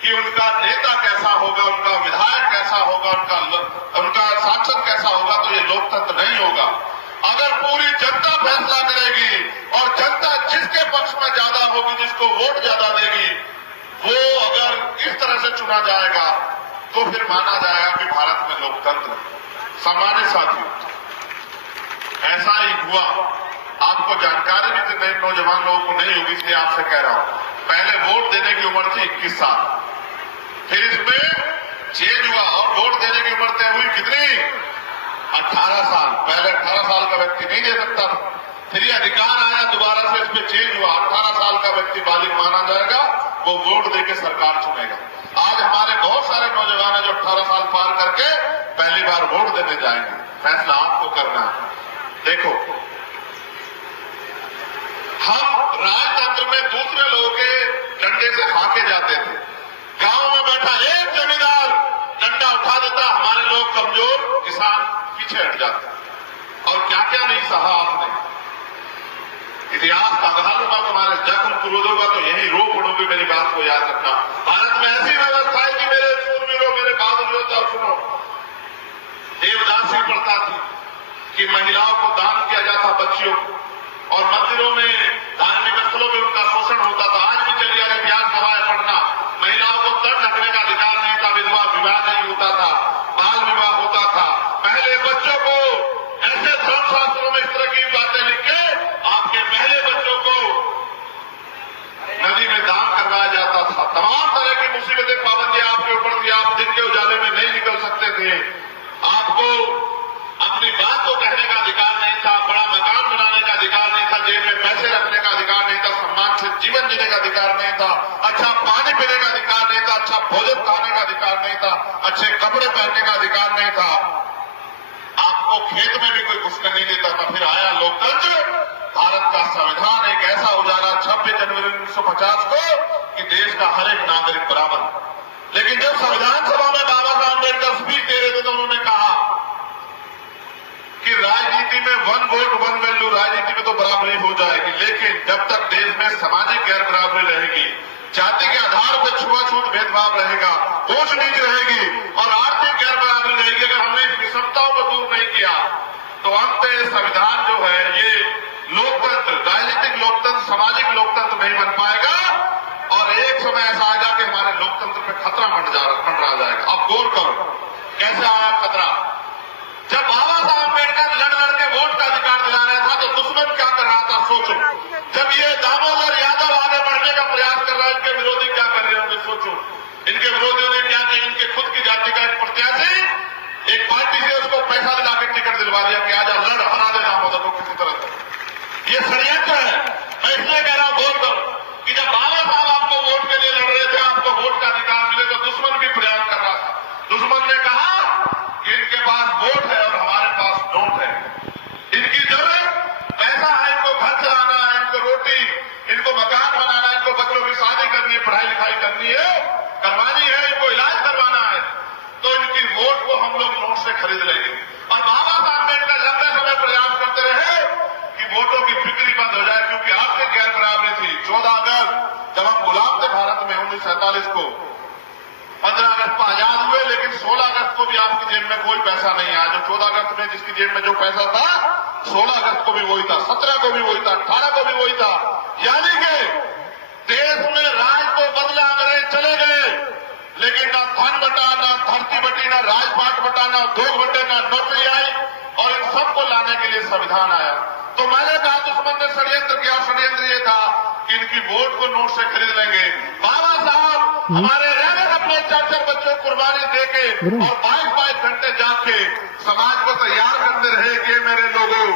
कि उनका नेता कैसा होगा, उनका विधायक कैसा होगा, उनका सांसद कैसा होगा, तो ये लोकतंत्र नहीं होगा। अगर पूरी जनता फैसला करेगी और जनता जिसके पक्ष में ज्यादा होगी, जिसको वोट ज्यादा देगी, वो अगर इस तरह से चुना जाएगा तो फिर माना जाएगा कि भारत में लोकतंत्र। सामान्य साथियों, ऐसा ही हुआ। आपको जानकारी भी तो नौजवान लोगों को नहीं होगी, इसलिए आपसे कह रहा हूं। पहले वोट देने की उम्र थी 21 साल, फिर इसमें चेंज हुआ और वोट देने की उम्र तय हुई कितनी? 18 साल। पहले 18 साल का व्यक्ति नहीं दे सकता था, फिर ये अधिकार आया, दोबारा से इसमें चेंज हुआ। 18 साल का व्यक्ति बालिग माना जाएगा, वो वोट देकर सरकार चुनेगा। आज हमारे बहुत सारे नौजवान हैं जो 18 साल पार करके पहली बार वोट देने जाएंगे। फैसला आपको करना है। देखो, हम राजतंत्र में दूसरे लोगों के डंडे से हाके जाते थे। गांव में बैठा एक जमींदार डंडा उठा देता, हमारे लोग कमजोर किसान पीछे हट जाते। और क्या क्या नहीं सहा आपने। इतिहास का गहालूंगा, तुम्हारे जख्म कुरूदूंगा तो यही रो पड़ोगे। मेरी बात को याद रखना। भारत में ऐसी व्यवस्था है कि मेरे सूरवीरों, मेरे बहादुर योद्धा, सुनो, देवदासी प्रथा थी कि महिलाओं को दान किया जाता, बच्चियों को, और मंदिरों में धार्मिक स्थलों में उनका शोषण होता था। आज भी चलिए इतिहास गवाह पढ़ना, महिलाओं को तट ढकने का अधिकार नहीं था, विधवा विवाह नहीं होता था, बाल विवाह होता था। पहले बच्चों को ऐसे धर्मशास्त्रों में इस तरह की बातें लिख के आपके पहले बच्चों को नदी में दान करवाया जाता था। तमाम तरह की मुसीबतें, पाबंदियां आपके ऊपर थी। आप दिन के उजाले में नहीं निकल सकते थे। आपको अपनी बात को कहने का अधिकार नहीं था, बड़ा मकान बनाने का अधिकार नहीं था, जेब में पैसे रखने का अधिकार नहीं था, सम्मान से जीवन जीने का अधिकार नहीं था, अच्छा पानी पीने का अधिकार नहीं था, अच्छा भोजन खाने का अधिकार नहीं था, अच्छे कपड़े पहनने का अधिकार नहीं था। आपको खेत में भी कोई घुसने नहीं देता था। फिर आया लोकतंत्र। भारत का संविधान एक ऐसा उजाला 26 जनवरी 1950 को कि देश का हर एक नागरिक बराबर। लेकिन जब संविधान सभा में बाबा साहब अम्बेडकर स्पीच दे रहे थे तो उन्होंने कहा कि राजनीति में वन वोट वन वैल्यू, राजनीति में तो बराबरी हो जाएगी, लेकिन जब तक देश में सामाजिक गैर बराबरी रहेगी, जाति के आधार पर छुआछूत भेदभाव रहेगा, ऊंच नीच रहेगी और आर्थिक गैर बराबरी रहेगी, अगर हमने इस विषमताओं को दूर नहीं किया तो अंततः संविधान जो है ये लोकतंत्र, राजनीतिक लोकतंत्र, सामाजिक लोकतंत्र नहीं बन पाएगा। और एक समय ऐसा आएगा कि हमारे लोकतंत्र पे खतरा मंडरा जाएगा। अब गौर करो कैसे आया खतरा। जब बाबा साहब अम्बेडकर लड़ के वोट का अधिकार दिला रहा था तो दुश्मन क्या कर रहा था, सोचो। जब ये दामोदर यादव आगे बढ़ने का प्रयास कर रहा है, इनके विरोधी क्या कर रहे होंगे, सोचो। इनके विरोधियों ने क्या किया, इनके खुद की जाति का एक प्रत्याशी एक पार्टी से उसको पैसा दिला के टिकट दिलवा दिया कि आजा लड़, हरा दे दामोदर को किसी तरह से। ये षड्यंत्र है। मैं इसलिए कह रहा हूं, वोट करो कि जब बाबा साहब आपको वोट के लिए लड़ रहे थे, आपको वोट का अधिकार मिले, तो दुश्मन भी प्रयास कर रहा था। दुश्मन ने कहा कि इनके पास वोट है और हमारे पास नोट है। इनकी जरूरत पैसा है, इनको घर चलाना है, इनको रोटी, इनको मकान बनाना है, इनको बच्चों की शादी करनी है, पढ़ाई लिखाई करनी है, करवानी है, इनको इलाज करवाना है, तो इनकी वोट को हम लोग नोट से खरीद लेंगे। और बाबा साहब अम्बेडकर लंबे समय प्रयास करते रहे कि वोटों की बिक्री बंद हो जाए, क्योंकि आपके गैर बराबरी थी। 14 अगस्त जब हम गुलाम थे भारत में 1947 को, 15 अगस्त को आजाद हुए, लेकिन 16 अगस्त को भी आपकी जेब में कोई पैसा नहीं आया। जो 14 अगस्त में जिसकी जेब में जो पैसा था, 16 अगस्त को भी वही था, 17 को भी वही था, 18 को भी वही था। यानी कि देश में राज को बदला, अंग्रेज चले गए, लेकिन ना धन बटा, ना धरती बटी, ना राजपाट बटा, ना उद्योग बटे, ना नौकरी आई, और इन सबको लाने के लिए संविधान आया। तो मैंने कहा दुश्मन ने षड्यंत्र किया। षड्यंत्र ये था कि इनकी वोट को नोट से खरीद लेंगे। बाबा साहब हमारे रह गए अपने 4-4 बच्चों को कुर्बानी देके और 22-22 घंटे जाके समाज को तैयार करते रहे कि मेरे लोगों